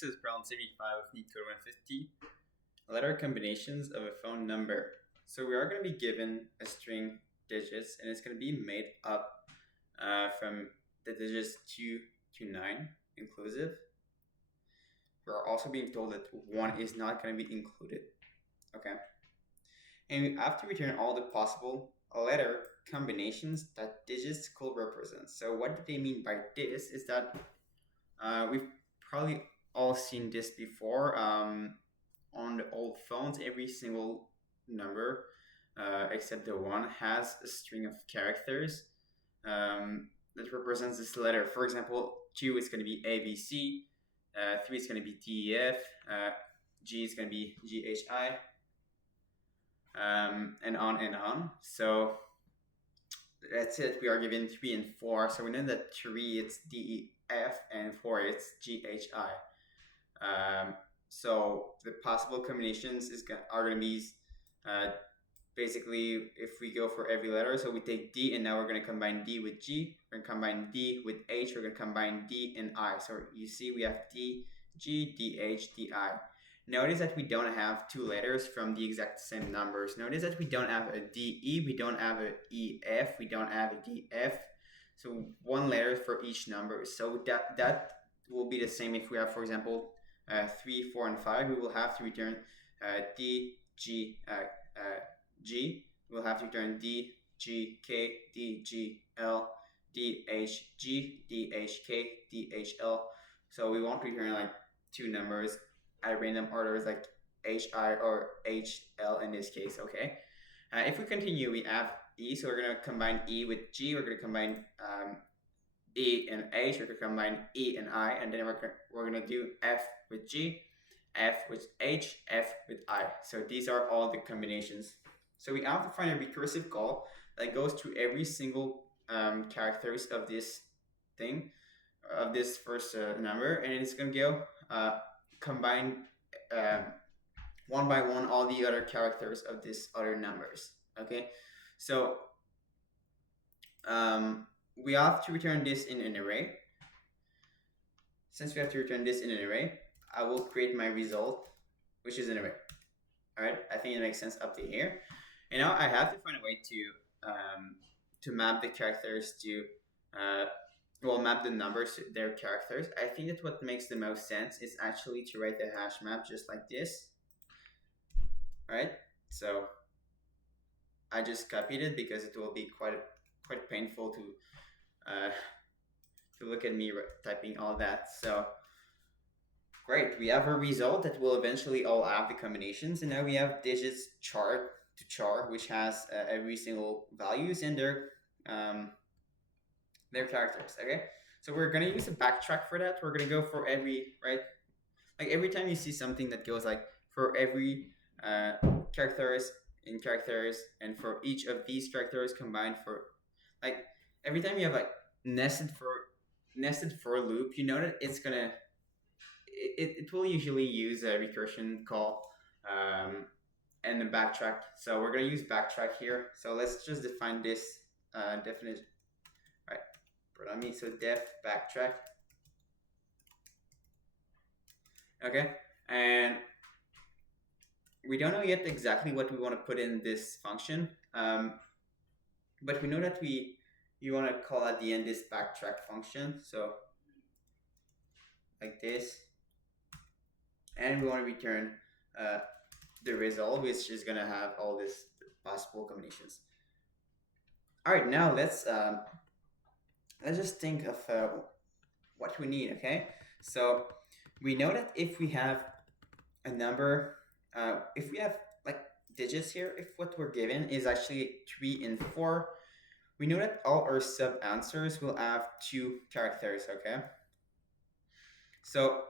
This is problem 75 of Neetcode 150. Letter combinations of a phone number. So we are going to be given a string digits, and it's going to be made up from the digits 2 to 9 inclusive. We're also being told that 1 is not going to be included. Okay. And we have to return all the possible letter combinations that digits could represent. So what do they mean by this is that we've probably all seen this before on the old phones. Every single number except the one has a string of characters that represents this letter. For example, 2 is going to be ABC, 3 is going to be DEF, G is going to be GHI, and on and on. So that's it. We are given 3 and 4. So we know that 3 it's DEF and 4 it's GHI. So the possible combinations are going to be basically if we go for every letter. So we take D and now we're going to combine D with G. We're going to combine D with H. We're going to combine D and I. So you see we have D, G, D, H, D, I. Notice that we don't have two letters from the exact same numbers. Notice that we don't have a DE, we don't have a EF, we don't have a DF. So one letter for each number. So that will be the same if we have, for example, 3, 4, and 5. We will have to return D, G, G. We'll have to return D, G, K, D, G, L, D, H, G, D, H, K, D, H, L. So we won't return like two numbers at random orders like HI or HL in this case, okay? If we continue, we have E, so we're going to combine E with G, we're going to combine E and H, we're going to combine E and I, and then we're going to do F with G, F with H, F with I. So these are all the combinations. So we have to find a recursive call that goes to every single characters of this thing, of this first number, and it's going to go combine one by one all the other characters of these other numbers. Okay, so we have to return this in an array. Since we have to return this in an array, I will create my result, which is an array. All right, I think it makes sense up to here. And now I have to find a way to map the characters to map the numbers to their characters. I think that what makes the most sense is actually to write the hash map just like this. Right? So I just copied it because it will be quite painful to look at me typing all that. So great, we have a result that will eventually all have the combinations, and now we have digits char to char, which has every single values and their characters. Okay, so we're gonna use a backtrack for that. We're gonna go for every, right, like every time you see something that goes like for every characters in characters, and for each of these characters combined, for like every time you have like nested for loop, you know that it's gonna it will usually use a recursion call and the backtrack. So we're gonna use backtrack here. So let's just define this definition. All right, put on me. So def backtrack. Okay, and we don't know yet exactly what we want to put in this function, but we know that you want to call at the end this backtrack function. So like this, and we want to return the result, which is going to have all these possible combinations. All right, now let's just think of what we need. Okay, so we know that if we have a number, if we have like digits here, if what we're given is actually 3 and 4, we know that all our sub answers will have 2 characters. Okay, so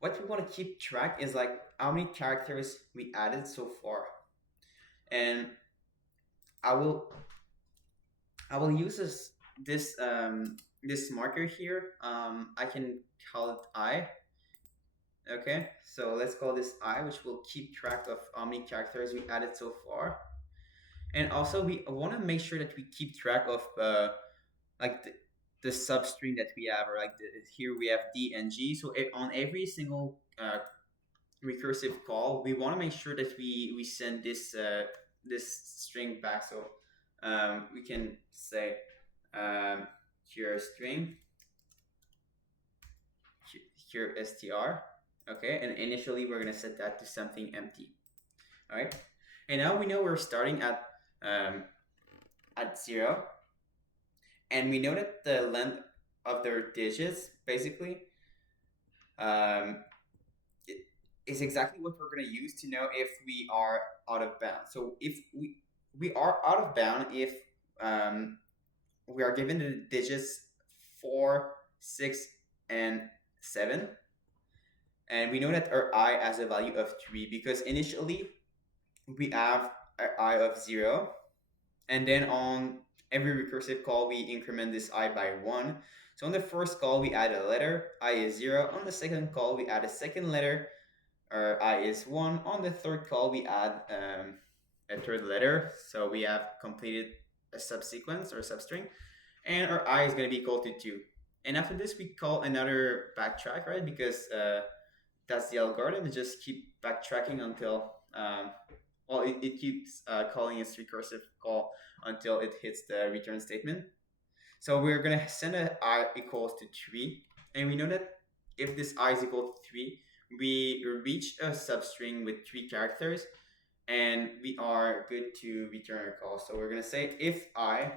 what we want to keep track is like how many characters we added so far, and I will use this marker here. I can call it I. Okay, so let's call this I, which will keep track of how many characters we added so far. And also we want to make sure that we keep track of like the substring that we have, or like here we have D and G. So on every single recursive call, we want to make sure that we send this string back. So we can say here string, here str. Okay, and initially we're gonna set that to something empty. All right, and now we know we're starting at 0, and we know that the length of their digits basically um, is exactly what we're going to use to know if we are out of bound. So if we are out of bound if we are given the digits 4, 6, and 7, and we know that our I has a value of 3 because initially we have an I of 0, and then on every recursive call we increment this I by 1. So on the first call we add a letter, I is 0. On the second call we add a second letter, our I is 1. On the third call we add a third letter, so we have completed a subsequence or a substring, and our I is going to be equal to 2. And after this we call another backtrack, right? Because that's the algorithm. It just keep backtracking until it keeps calling its recursive call until it hits the return statement. So we're gonna send a I equals to 3, and we know that if this I is equal to 3, we reach a substring with 3 characters, and we are good to return our call. So we're gonna say if I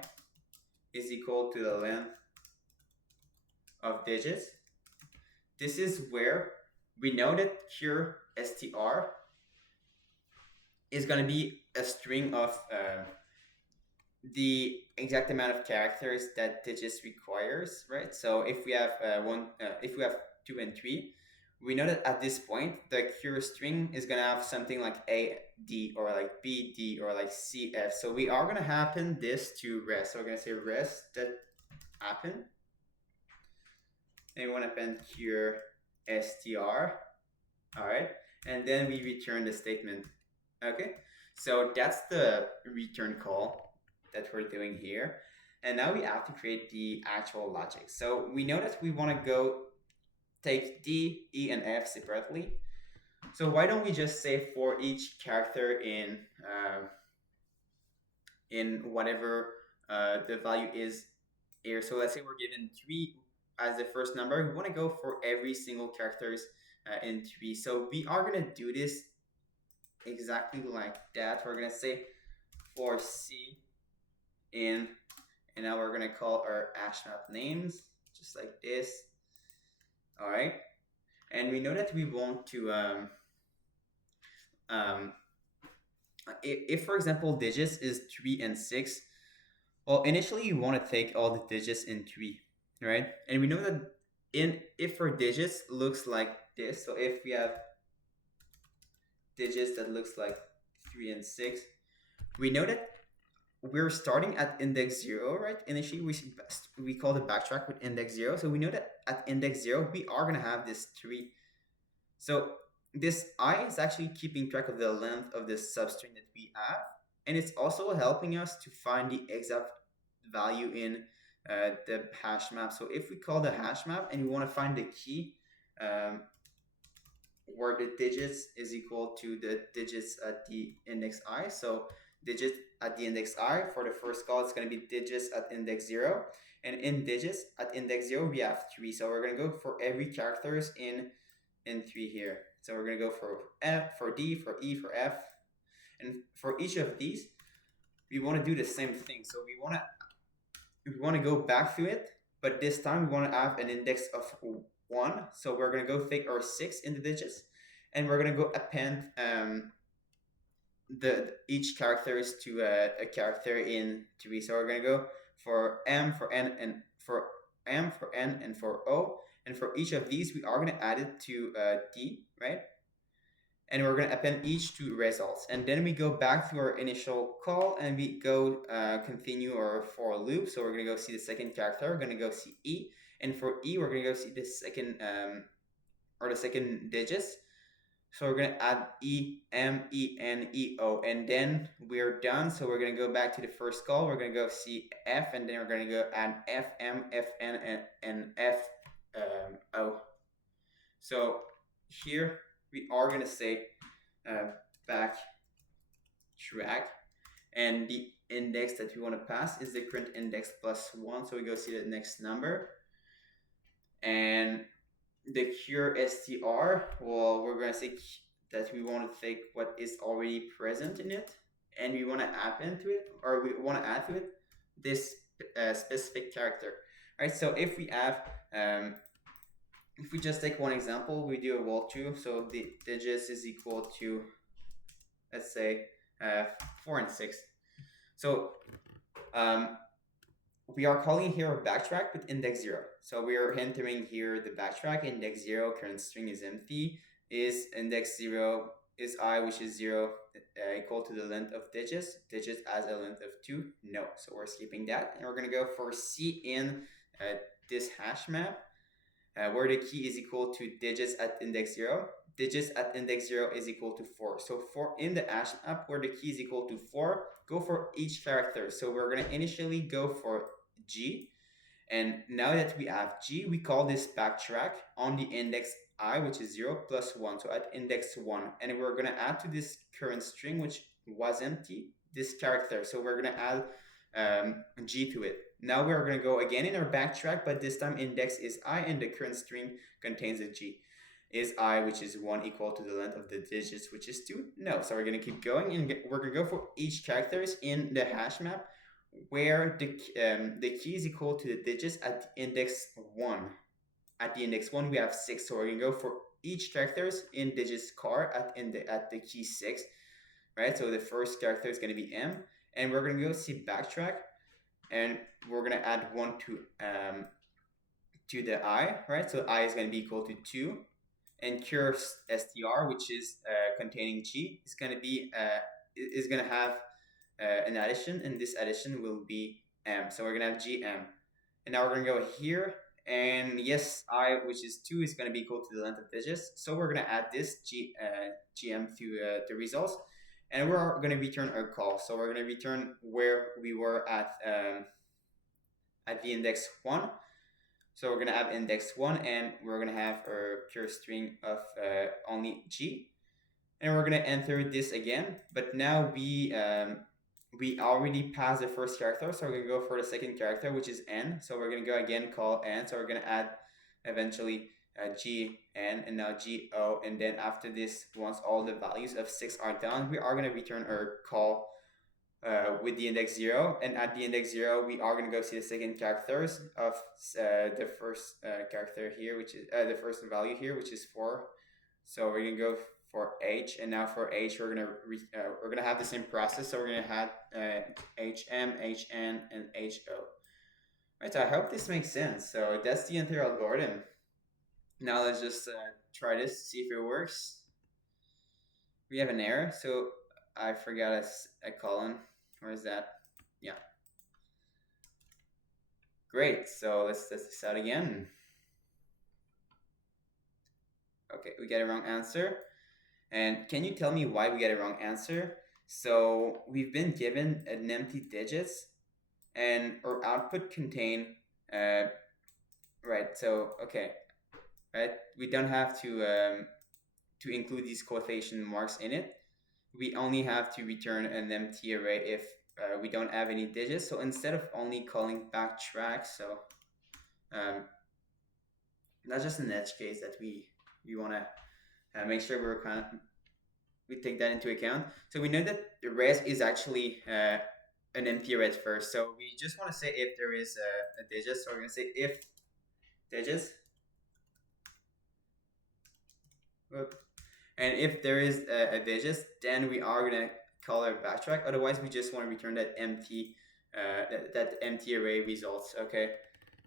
is equal to the length of digits, this is where we know that here str is going to be a string of the exact amount of characters that digits requires, right? So if we have if we have 2 and 3, we know that at this point the cure string is going to have something like A D or like B D or like C F. So we are going to happen this to rest. So we're going to say rest that happen, and we want to append cure str. All right, and then we return the statement. Okay, so that's the return call that we're doing here. And now we have to create the actual logic. So we know that we want to go take D, E, and F separately. So why don't we just say for each character in whatever the value is here. So let's say we're given 3 as the first number. We want to go for every single characters in 3. So we are going to do this exactly like that. We're going to say for C in, and now we're going to call our hash map names just like this. All right. And we know that we want to, if for example, digits is 3 and 6, well, initially you want to take all the digits in 3, right? And we know that if our digits looks like this, so if we have digits that looks like 3 and 6, we know that we're starting at index 0, right? Initially we call the backtrack with index 0. So we know that at index 0 we are going to have this 3. So this I is actually keeping track of the length of this substring that we have, and it's also helping us to find the exact value in the hash map. So if we call the hash map and we want to find the key where the digits is equal to the digits at the index I, so digits at the index I for the first call, it's going to be digits at index 0, and in digits at index 0 we have 3. So we're going to go for every characters in 3 here. So we're going to go for F, for D, for E, for F, and for each of these we want to do the same thing. So we want to go back to it, but this time we want to have an index of 1. So we're going to go take our 6 in the digits, and we're going to go append each characters to a character in 3. So we're going to go for M, for N, and for M, for N, and for O. And for each of these, we are going to add it to D, right? And we're going to append each to results. And then we go back to our initial call, and we go continue our for loop. So we're going to go see the second character. We're going to go see E. And for E, we're going to go see the second or the second digits. So we're gonna add E, M, E, N, E, O, and then we're done. So we're gonna go back to the first call. We're gonna go C, F, and then we're gonna go add F, M, F, N, and F, O. So here we are gonna say backtrack, and the index that we want to pass is the current index plus 1. So we go see the next number, and the cure str, well, we're going to say that we want to take what is already present in it, and we want to add into it, or we want to add to it this specific character. All right, so if we have if we just take one example, we do a walkthrough. So the digits is equal to, let's say, 4 and 6. So we are calling here a backtrack with index 0. So we are entering here the backtrack, index 0, current string is empty, is index 0 is I, which is 0, equal to the length of digits. Digits as a length of 2, no. So we're skipping that, and we're going to go for C in this hash map, where the key is equal to digits at index 0. Digits at index 0 is equal to 4. So for in the hash map where the key is equal to 4, go for each character. So we're going to initially go for G. And now that we have G, we call this backtrack on the index I, which is 0 plus 1. So at index 1. And we're going to add to this current string, which was empty, this character. So we're going to add G to it. Now we're going to go again in our backtrack, but this time index is I and the current string contains a G. Is I, which is 1, equal to the length of the digits, which is 2? No. So we're going to keep going, and we're going to go for each characters in the hash map where the key is equal to the digits at index 1. At the index 1, we have 6. So we're going to go for each characters in digits car at the key 6. Right? So the first character is going to be M. And we're going to go see backtrack, and we're going to add 1 to the I, right? So I is going to be equal to 2. And cure str, which is containing G, is going to be is going to have an addition, and this addition will be M. So we're going to have GM. And now we're going to go here, and yes, I, which is 2, is going to be equal to the length of digits. So we're going to add this GM to the results, and we're going to return our call. So we're going to return where we were at the index 1. So we're going to have index 1, and we're going to have our cure string of only G. And we're going to enter this again, but now we already passed the first character, so we're going to go for the second character, which is N. So we're going to go again, call N. So we're going to add eventually G, N, and now G, O. And then after this, once all the values of 6 are done, we are going to return our call with the index 0. And at the index 0, we are going to go see the second characters of the first character here, which is the first value here, which is 4. So we're going to go for H, and now for H we're gonna have the same process. So we're gonna have HM, HN, and HO. Right. So I hope this makes sense. So that's the entire algorithm. Now let's just try this, see if it works. We have an error, so I forgot a colon. Where is that? Yeah. Great. So let's test this out again. Okay, we get a wrong answer. And can you tell me why we get a wrong answer? So we've been given an empty digits, and our output contain right. So okay, right. We don't have to include these quotation marks in it. We only have to return an empty array if we don't have any digits. So instead of only calling backtrack, so that's just an edge case that we want to make sure we take that into account. So we know that the res is actually an empty array at first. So we just want to say if there is a digit. So we're going to say if digits. And if there is a digit, then we are going to call our backtrack. Otherwise, we just want to return that empty that empty array results. Okay,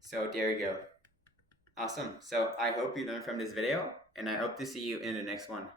so there you go. Awesome. So I hope you learned from this video, and I hope to see you in the next one.